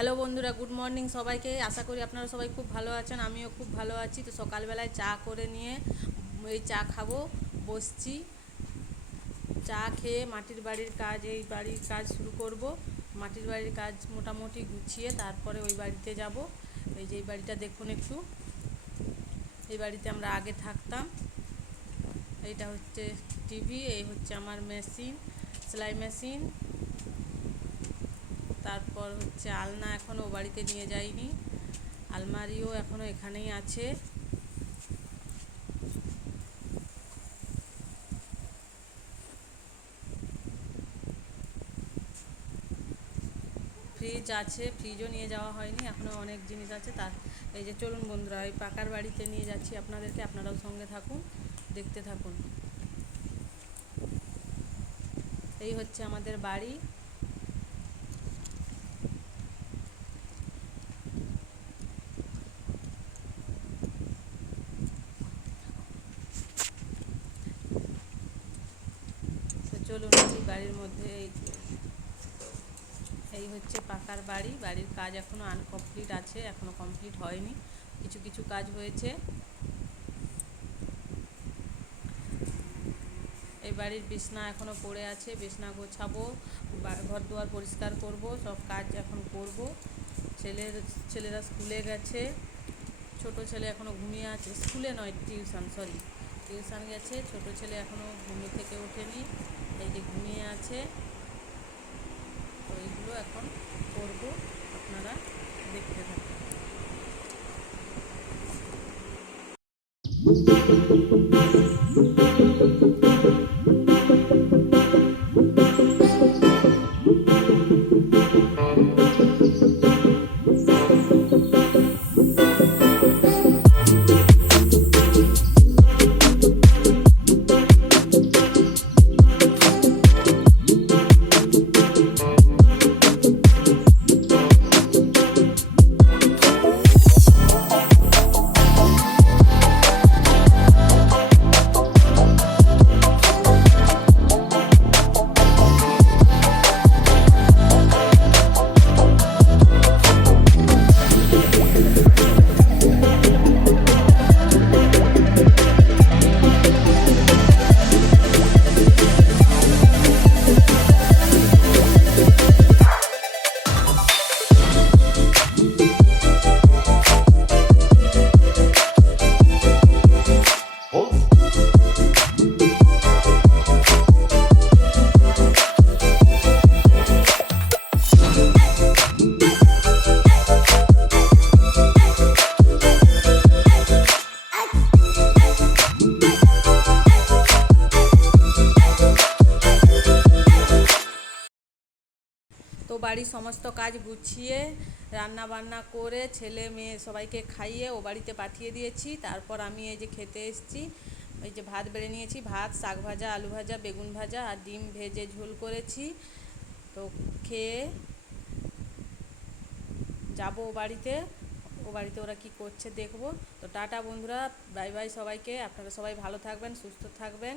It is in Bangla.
হ্যালো বন্ধুরা, গুড মর্নিং সবাইকে। আশা করি আপনারা সবাই খুব ভালো আছেন, আমিও খুব ভালো আছি। তো সকালবেলায় চা করে নিয়ে এই চা খাবো, বসছি। চা খেয়ে মাটির বাড়ির কাজ, এই বাড়ির কাজ শুরু করব। মাটির বাড়ির কাজ মোটামুটি গুছিয়ে তারপরে ওই বাড়িতে যাব। এই যে এই বাড়িটা দেখুন একটু, এই বাড়িতে আমরা আগে থাকতাম। এইটা হচ্ছে টিভি, এই হচ্ছে আমার মেশিন, সেলাই মেশিন। তারপর হচ্ছে আলনা, এখনও ও বাড়িতে নিয়ে যাইনি। আলমারিও এখনও এখানেই আছে। ফ্রিজ আছে, ফ্রিজও নিয়ে যাওয়া হয়নি, এখনও অনেক জিনিস আছে। তার এই যে চলুন বন্ধুরা, ওই পাকার বাড়িতে নিয়ে যাচ্ছি আপনাদেরকে, আপনারাও সঙ্গে থাকুন, দেখতে থাকুন। এই হচ্ছে আমাদের বাড়ি। তো চলুন এই বাড়ির মধ্যে, এই হচ্ছে পাকার বাড়ি। বাড়ির কাজ এখনও আনকমপ্লিট আছে, এখনও কমপ্লিট হয়নি, কিছু কিছু কাজ হয়েছে। এই বাড়ির বিছনা এখনও পড়ে আছে, বিছনা গোছাবো, ঘর দুয়ার পরিষ্কার করব, সব কাজ এখন করব। ছেলেরা স্কুলে গেছে, ছোট ছেলে এখনও ঘুমিয়ে আছে, স্কুলে নয় টিউশন, টিউশন গেছে। ছোট ছেলে এখনও ঘুমিয়ে থেকে ওঠেনি, এই যে ঘুমিয়ে আছে। তো এইগুলো এখন করব, আপনারা দেখতে থাকুন। তো বাড়ির সমস্ত কাজ গুছিয়ে রান্না বান্না করে ছেলে মেয়ে সবাইকে খাইয়ে ও বাড়িতে পাঠিয়ে দিয়েছি। তারপর আমি এই যে খেতে এসেছি, এই যে ভাত বেড়ে নিয়েছি, ভাত, শাক ভাজা, আলু ভাজা, বেগুন ভাজা আর ডিম ভেজে ঝোল করেছি। তো খেয়ে যাব ও বাড়িতে, ওরা কি করছে দেখব। তো টাটা বন্ধুরা, বাই বাই সবাইকে। আপনারা সবাই ভালো থাকবেন, সুস্থ থাকবেন।